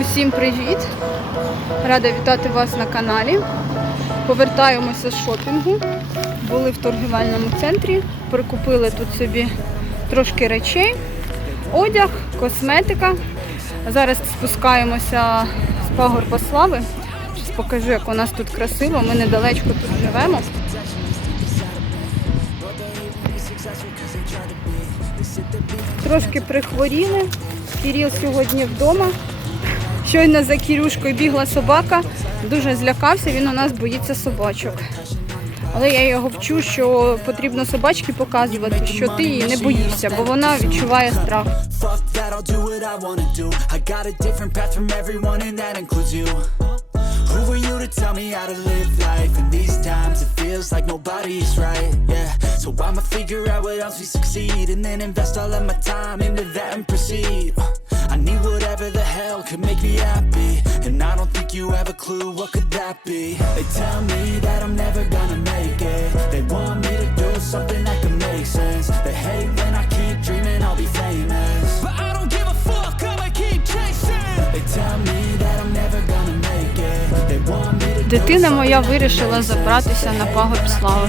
Усім привіт! Рада вітати вас на каналі. Повертаємося з шопінгу. Були в торгівельному центрі, прикупили тут собі трошки речей, одяг, косметика. Зараз спускаємося з пагорба слави. Щас покажу, як у нас тут красиво. Ми недалечко тут живемо. Трошки прихворіли. Кирил сьогодні вдома. Щойно за Кірюшкою бігла собака, дуже злякався, він у нас боїться собачок. Але я його вчу, що потрібно собачки показувати, що ти її не боїшся, бо вона відчуває страх. And. Who are you to tell me how to live life? In these times, it feels like nobody's right. Yeah, so I'ma figure out what else we succeed, and then invest all of my time into that and proceed. I need whatever the hell could make me happy, and I don't think you have a clue what could that be. They tell me that I'm never gonna make it. They want me to do something that could make sense. They hate when I keep dreaming I'll be famous. But I don't give a fuck, I'ma keep chasing. They tell me that I'm never gonna make it. They want me to do Дитина моя вирішила забратися на пагорб слави.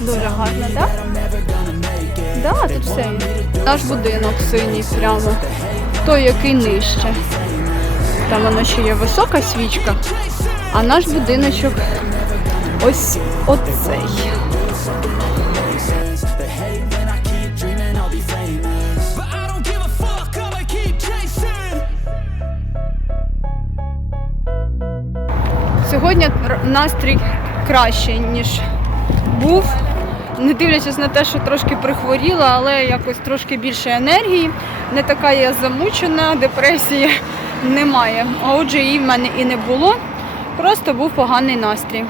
Дуже гарно, me да? тут все. Наш будинок синій прямо. Той, який нижче. Там воно ще є висока свічка, а наш будиночок ось оцей. Сьогодні настрій кращий, ніж був. Не дивлячись на те, що трошки прихворіла, але якось трошки більше енергії. Не така я замучена, депресії немає. А отже, її в мене і не було. Просто був поганий настрій.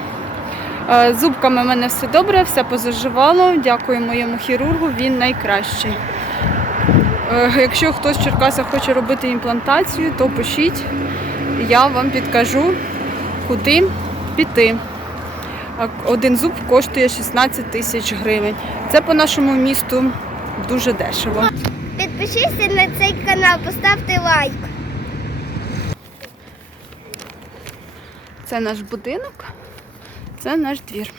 Е, зубками в мене все добре, все позаживало. Дякую моєму хірургу, він найкращий. Е, Якщо хтось в Черкасах хоче робити імплантацію, то пишіть, я вам підкажу, куди піти. А Один зуб коштує 16 тисяч гривень. Це по нашому місту дуже дешево. Підпишіться на цей канал, поставте лайк. Це наш будинок, це наш двір.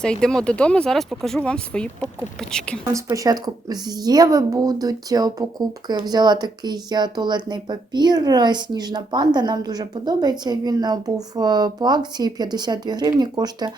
Все, йдемо додому. Зараз покажу вам свої покупочки. Спочатку з Єви будуть е, покупки. Взяла такий е, туалетний папір, е, сніжна панда. Нам дуже подобається. Він був по акції 52 гривні. Коштує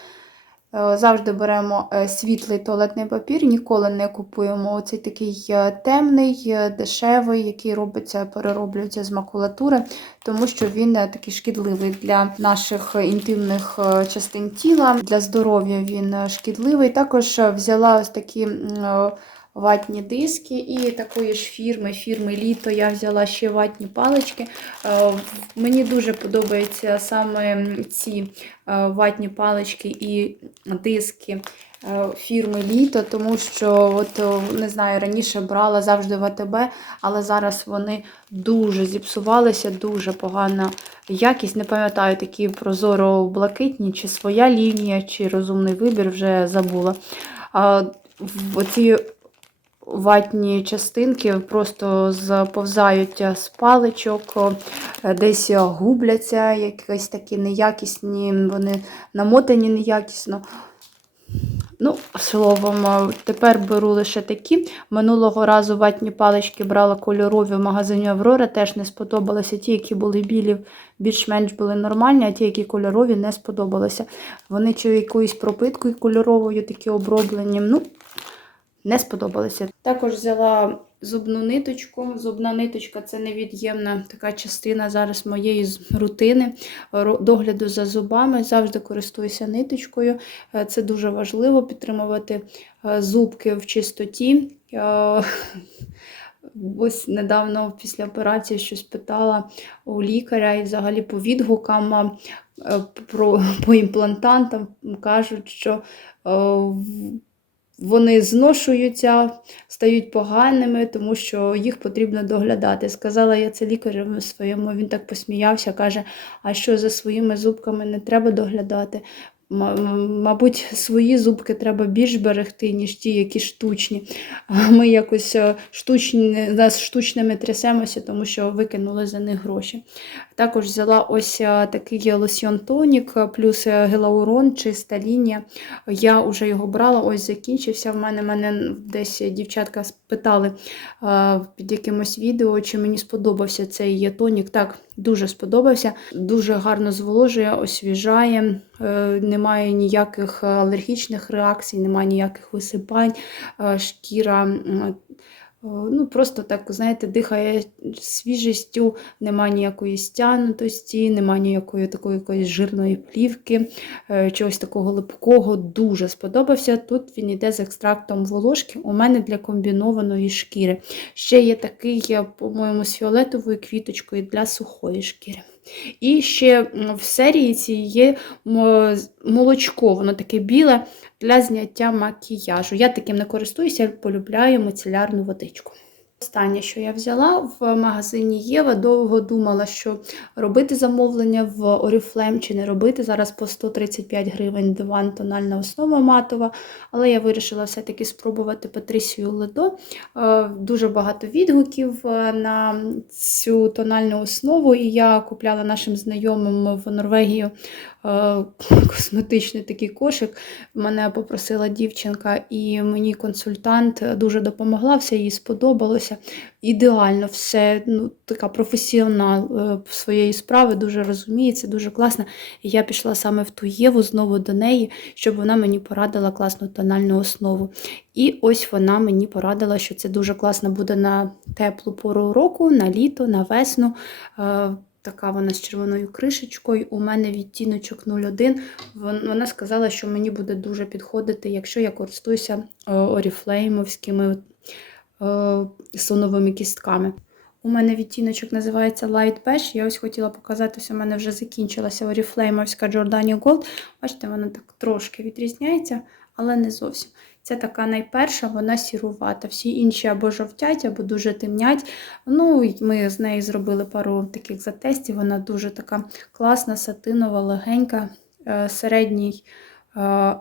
Завжди беремо е, світлий туалетний папір, ніколи не купуємо оцей такий е, темний, е, дешевий, який робиться, перероблюється з макулатури, тому що він е, такий шкідливий для наших е, інтимних е, частин тіла, для здоров'я він е, шкідливий. Також е, взяла ось такі е, ватні диски і такої ж фірми, фірми Літо я взяла ще ватні палички. Е, Мені дуже подобаються саме ці е, ватні палички і диски е, фірми Літо, тому що от не знаю, раніше брала завжди в АТБ, але зараз вони дуже зіпсувалися, дуже погана якість. Не пам'ятаю, такі прозоро-блакитні, чи своя лінія, чи розумний вибір, вже забула. Оці ватні частинки просто заповзають з паличок, десь губляться, якісь такі неякісні, вони намотані неякісно. Ну, словом, тепер беру лише такі. Минулого разу ватні палички брала кольорові в магазині Аврора, теж не сподобалися. Ті, які були білі, більш-менш були нормальні, а ті, які кольорові, не сподобалися. Вони чи якоюсь пропиткою кольоровою такі оброблені. Ну, не сподобалися. Також взяла зубну ниточку. Зубна ниточка це невід'ємна така частина зараз моєї рутини догляду за зубами. Завжди користуюся ниточкою. Е, Це дуже важливо підтримувати е, зубки в чистоті. Е, Ось недавно після операції щось питала у лікаря і взагалі по відгукам про, по імплантантам кажуть, що вони зношуються, стають поганими, тому що їх потрібно доглядати. Сказала я це лікарю своєму, він так посміявся, каже: а що за своїми зубками не треба доглядати? Мабуть, свої зубки треба більш берегти, ніж ті, які штучні. Ми якось е, штучні, нас штучними трясемося, тому що викинули за них гроші. Також взяла ось е, такий лосьйон тонік, плюс е, гелаурон, чиста лінія. Я вже його брала, ось закінчився. В мене мене десь дівчатка спитали під якимось відео, чи мені сподобався цей тонік. Так, дуже сподобався. Дуже гарно зволожує, освіжає, е, немає ніяких алергічних реакцій, немає ніяких висипань, е, шкіра. Е, Ну, просто так, знаєте, дихає свіжістю, немає ніякої стянутості, немає ніякої такої якоїсь жирної плівки, е, чогось такого липкого. Дуже сподобався. Тут він йде з екстрактом волошки. У мене для комбінованої шкіри. Ще є такий, по-моєму, з фіолетовою квіточкою для сухої шкіри. І ще в серії цій є молочко, воно таке біле для зняття макіяжу. Я таким не користуюся, полюбляю мицелярну водичку. Останнє, що я взяла в магазині Єва, довго думала, що робити замовлення в Oriflame чи не робити. Зараз по 135 гривень диван тональна основа матова. Але я вирішила все-таки спробувати Патрісію Ледо. Е, Дуже багато відгуків е, на цю тональну основу, і я купляла нашим знайомим в Норвегію е, косметичний такий кошик. Мене попросила дівчинка, і мені консультант дуже допомогла, все їй сподобалося. Ідеально все, ну, така професіонал е, своєї справи, дуже розуміється, дуже класна. І я пішла саме в ту Єву знову до неї, щоб вона мені порадила класну тональну основу. І ось вона мені порадила, що це дуже класно буде на теплу пору року, на літо, на весну. Е, Така вона з червоною кришечкою. У мене відтіночок 01. Вона сказала, що мені буде дуже підходити, якщо я користуюся оріфлеймовськими соновими кістками. У мене відтіночок називається Light Beige. Я ось хотіла показати, що в мене вже закінчилася оріфлеймовська Giordani Gold. Бачите, вона так трошки відрізняється, але не зовсім. Це така найперша, вона сірувата. Всі інші або жовтять, або дуже темнять. Ну, ми з нею зробили пару таких затестів. Вона дуже така класна, сатинова, легенька, е, середній е,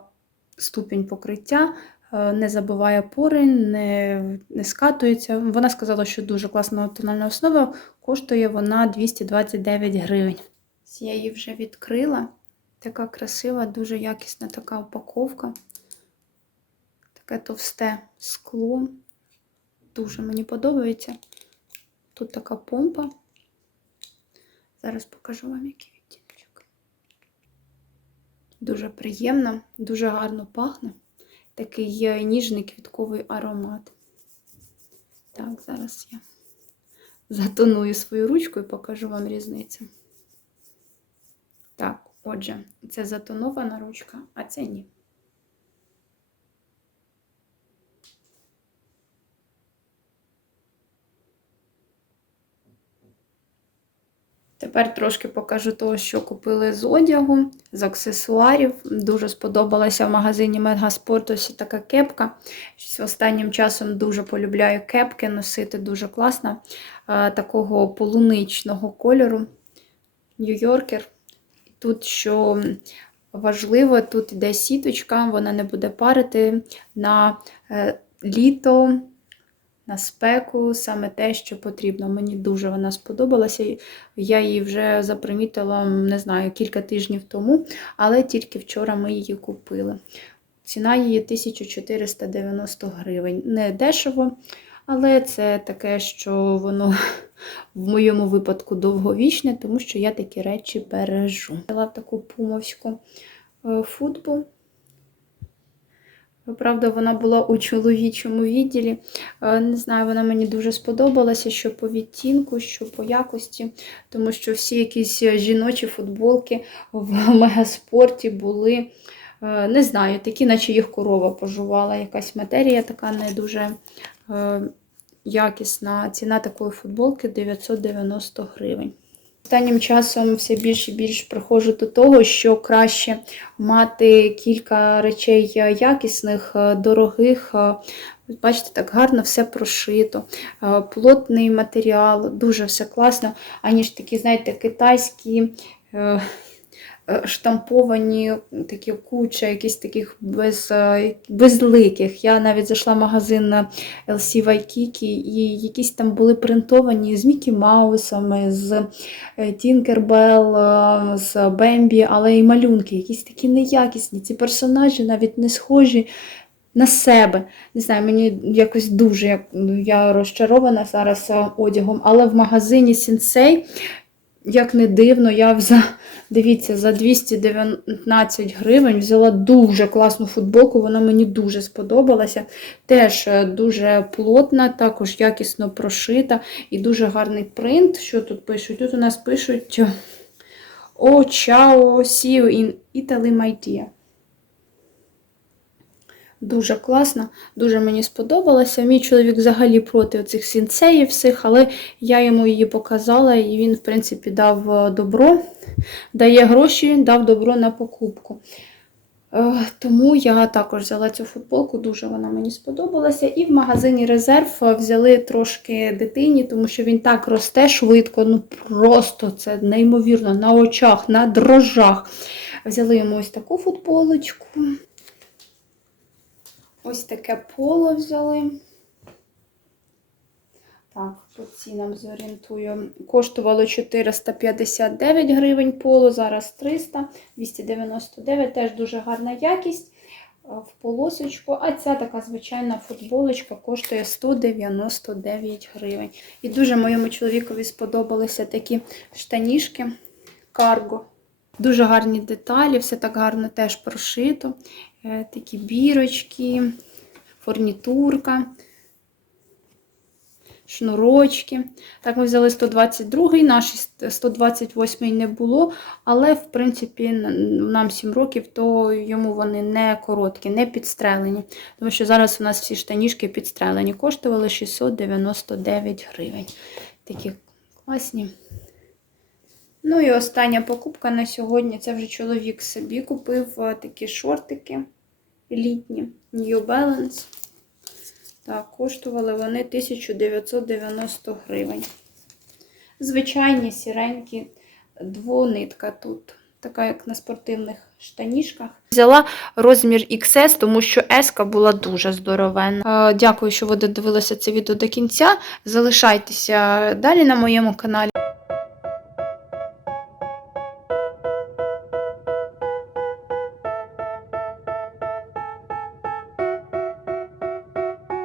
ступінь покриття. Е, Не забиває пори, не, не скатується. Вона сказала, що дуже класна тональна основа. Коштує вона 229 гривень. Я її вже відкрила. Така красива, дуже якісна така упаковка. Таке товсте скло. Дуже мені подобається. Тут така помпа. Зараз покажу вам, який відтіночок. Дуже приємно, дуже гарно пахне. Такий ніжний квітковий аромат. Так, зараз я затоную свою ручку і покажу вам різницю. Так, отже, це затонована ручка, а це ні. Тепер трошки покажу того, що купили з одягу, з аксесуарів. Дуже сподобалася в магазині Медгаспорт ось така кепка. Останнім часом дуже полюбляю кепки носити, дуже класна. Е, Такого полуничного кольору. Нью-Йоркер. Тут, що важливо, тут йде сіточка, вона не буде парити на е, літо, на спеку, саме те, що потрібно. Мені дуже вона сподобалася. Я її вже запримітила, не знаю, кілька тижнів тому, але тільки вчора ми її купили. Ціна її 1490 гривень. Не дешево, але це таке, що воно в моєму випадку довговічне, тому що я такі речі бережу. Взяла таку пумовську е, футбу. Правда, вона була у чоловічому відділі. Е, Не знаю, вона мені дуже сподобалася, що по відтінку, що по якості, тому що всі якісь жіночі футболки в мегаспорті були, е, не знаю, такі, наче їх корова пожувала. Якась матерія така не дуже е, якісна. Ціна такої футболки 990 гривень. Останнім часом все більше і більше приходжу до того, що краще мати кілька речей якісних, е, дорогих. е, Бачите, так гарно все прошито, е, плотний матеріал, дуже все класно, аніж такі, знаєте, китайські е, е, штамповані такі куча, якісь таких без, е, безликих. Я навіть зайшла в магазин на LC Waikiki, і якісь там були принтовані з Мікі Маусами, з Тінкербел, з Бембі, але і малюнки, якісь такі неякісні. Ці персонажі навіть не схожі на себе. Не знаю, мені якось дуже ну, я розчарована зараз е, одягом, але в магазині Сінсей, як не дивно, я взяла, дивіться, за 219 гривень взяла дуже класну футболку, вона мені дуже сподобалася. Теж е, дуже плотна, також якісно прошита і дуже гарний принт. Що тут пишуть? Тут у нас пишуть О, чао, сіо in Italy, my. Дуже класно, дуже мені сподобалося. Мій чоловік взагалі проти цих сінцеїв всіх, але я йому її показала, і він, в принципі, дав е, добро, дає гроші, дав добро на покупку. Е, Тому я також взяла цю футболку, дуже вона мені сподобалася. І в магазині Резерв взяли трошки дитині, тому що він так росте швидко, ну просто це неймовірно, на очах, на дрожжах. Взяли йому ось таку футболочку. Ось таке поло взяли. Так, по цінам зорієнтую. Коштувало 459 гривень поло, зараз 300, 299, теж дуже гарна якість е, в полосочку. А ця така звичайна футболочка коштує 199 гривень. І дуже моєму чоловікові сподобалися такі штанішки карго. Дуже гарні деталі, все так гарно теж прошито. Е, Такі бірочки, фурнітурка, шнурочки. Так, ми взяли 122-й, наш 128-й не було, але, в принципі, нам 7 років, то йому вони не короткі, не підстрелені. Тому що зараз у нас всі штанішки підстрелені. Коштували 699 гривень. Такі класні. Ну і остання покупка на сьогодні. Це вже чоловік собі купив е, такі шортики літні New Balance. Так, коштували вони 1990 гривень. Звичайні сіренькі двонитка тут. Така, як на спортивних штанішках. Взяла розмір XS, тому що S була дуже здоровенна. Е, Дякую, що ви додивилися це відео до кінця. Залишайтеся далі на моєму каналі.